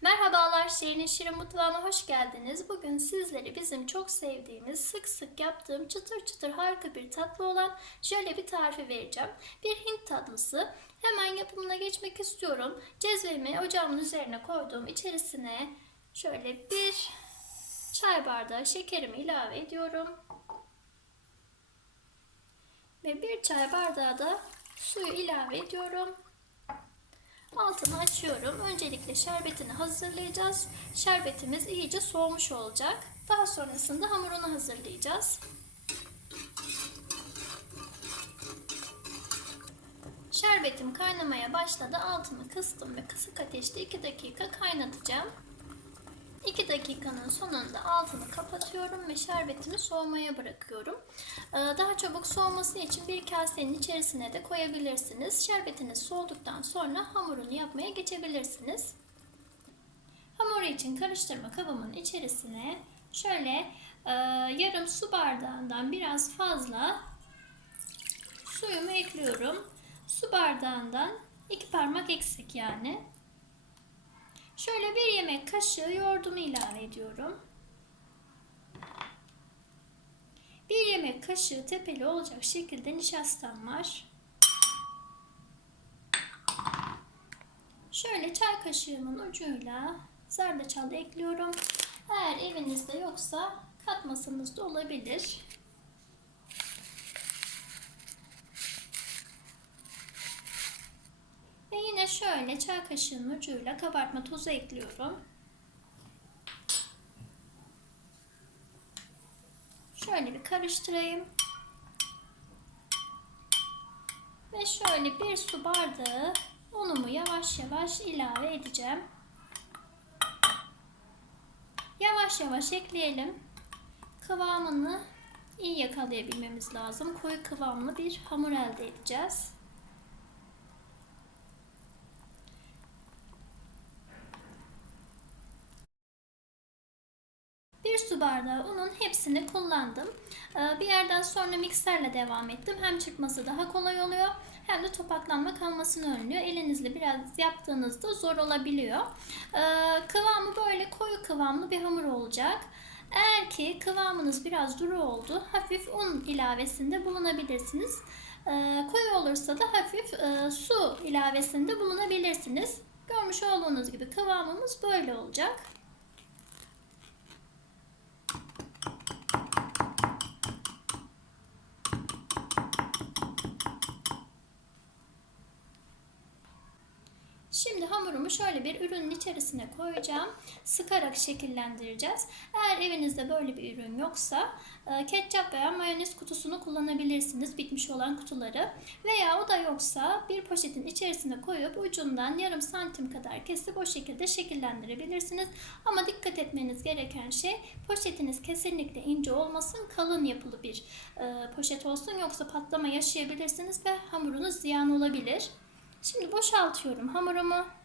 Merhabalar, Şirin'in Şirin Mutfağı'na hoş geldiniz. Bugün sizlere bizim çok sevdiğimiz, sık sık yaptığım çıtır çıtır harika bir tatlı olan şöyle bir tarifi vereceğim. Bir Hint tatlısı. Hemen yapımına geçmek istiyorum. Cezvemi ocağımın üzerine koyduğum içerisine şöyle bir çay bardağı şekerimi ilave ediyorum. Ve bir çay bardağı da suyu ilave ediyorum. Altını açıyorum. Öncelikle şerbetini hazırlayacağız. Şerbetimiz iyice soğumuş olacak. Daha sonrasında hamurunu hazırlayacağız. Şerbetim kaynamaya başladı. Altını kıstım ve kısık ateşte 2 dakika kaynatacağım. 2 dakikanın sonunda altını kapatıyorum ve şerbetimi soğumaya bırakıyorum. Ee, Daha çabuk soğuması için bir kasenin içerisine de koyabilirsiniz. Şerbetiniz soğuduktan sonra hamurunu yapmaya geçebilirsiniz. Hamuru için karıştırma kabımın içerisine şöyle e, yarım su bardağından biraz fazla suyumu ekliyorum. Su bardağından iki parmak eksik yani. Şöyle bir yemek kaşığı yoğurdumu ilave ediyorum. Bir yemek kaşığı tepeli olacak şekilde nişastam var. Şöyle çay kaşığımın ucuyla zerdeçal ekliyorum. Eğer evinizde yoksa katmasanız da olabilir. Ve yine şöyle çay kaşığının ucuyla kabartma tozu ekliyorum. Şöyle bir karıştırayım. Ve şöyle bir su bardağı unumu yavaş yavaş ilave edeceğim. Yavaş yavaş ekleyelim. Kıvamını iyi yakalayabilmemiz lazım. Koyu kıvamlı bir hamur elde edeceğiz. Bir su bardağı unun hepsini kullandım. Ee, Bir yerden sonra mikserle devam ettim. Hem çırpması daha kolay oluyor hem de topaklanma kalmasını önlüyor. Elinizle biraz yaptığınızda zor olabiliyor. Ee, Kıvamı böyle koyu kıvamlı bir hamur olacak. Eğer ki kıvamınız biraz duru oldu, hafif un ilavesinde bulunabilirsiniz. Ee, Koyu olursa da hafif e, su ilavesinde bulunabilirsiniz. Görmüş olduğunuz gibi kıvamımız böyle olacak. Şimdi hamurumu şöyle bir ürünün içerisine koyacağım. Sıkarak şekillendireceğiz. Eğer evinizde böyle bir ürün yoksa e, ketçap veya mayonez kutusunu kullanabilirsiniz. Bitmiş olan kutuları. Veya o da yoksa bir poşetin içerisine koyup ucundan yarım santim kadar kesip o şekilde şekillendirebilirsiniz. Ama dikkat etmeniz gereken şey poşetiniz kesinlikle ince olmasın. Kalın yapılı bir e, poşet olsun. Yoksa patlama yaşayabilirsiniz ve hamurunuz ziyan olabilir. Şimdi boşaltıyorum hamurumu.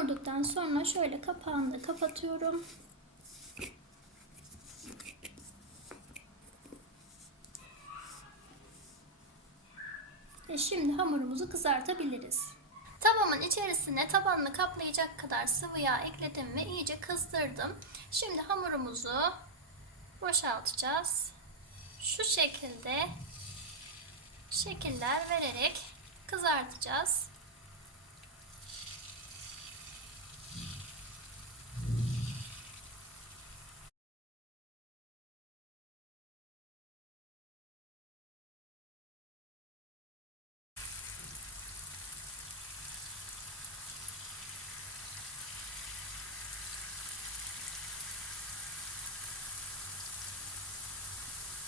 Doldurduktan sonra şöyle kapağını da kapatıyorum. Ve şimdi hamurumuzu kızartabiliriz. Tavamın içerisine tabanını kaplayacak kadar sıvı yağ ekledim ve iyice kızdırdım. Şimdi hamurumuzu boşaltacağız. Şu şekilde şekiller vererek kızartacağız.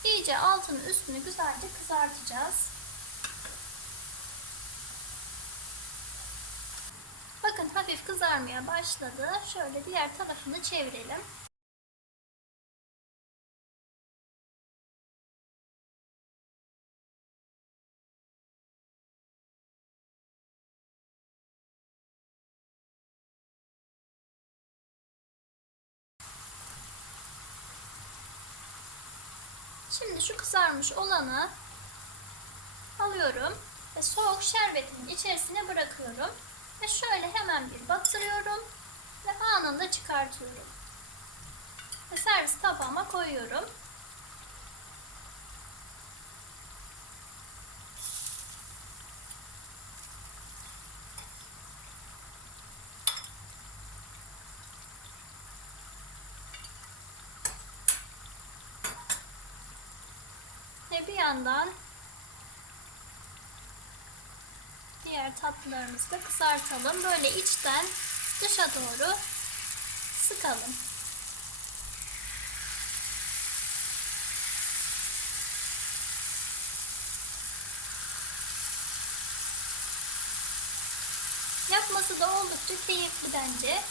İyice altını üstünü güzelce kızartacağız. Bakın hafif kızarmaya başladı. Şöyle diğer tarafını çevirelim. Şimdi şu kızarmış olanı alıyorum ve soğuk şerbetimin içerisine bırakıyorum. Ve şöyle hemen bir batırıyorum ve anında çıkartıyorum. Ve servis tabağıma koyuyorum. Bir yandan diğer tatlılarımızı da kızartalım. Böyle içten dışa doğru sıkalım. Yapması da oldukça keyifli bence.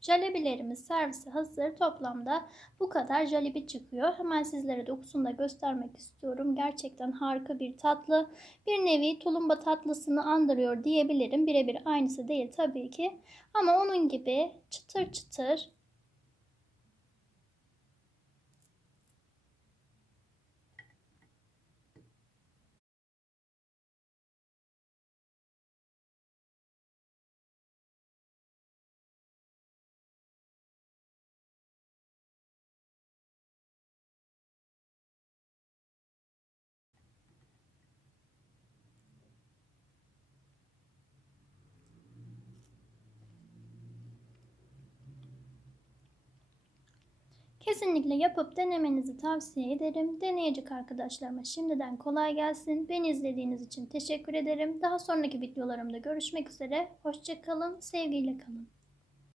Jalebilerimiz servise hazır. Toplamda bu kadar jalebi çıkıyor. Hemen sizlere dokusunu da göstermek istiyorum. Gerçekten harika bir tatlı. Bir nevi tulumba tatlısını andırıyor diyebilirim. Birebir aynısı değil tabii ki. Ama onun gibi çıtır çıtır Kesinlikle yapıp denemenizi tavsiye ederim. Deneyecek arkadaşlarıma şimdiden kolay gelsin. Beni izlediğiniz için teşekkür ederim. Daha sonraki videolarımda görüşmek üzere. Hoşçakalın, sevgiyle kalın.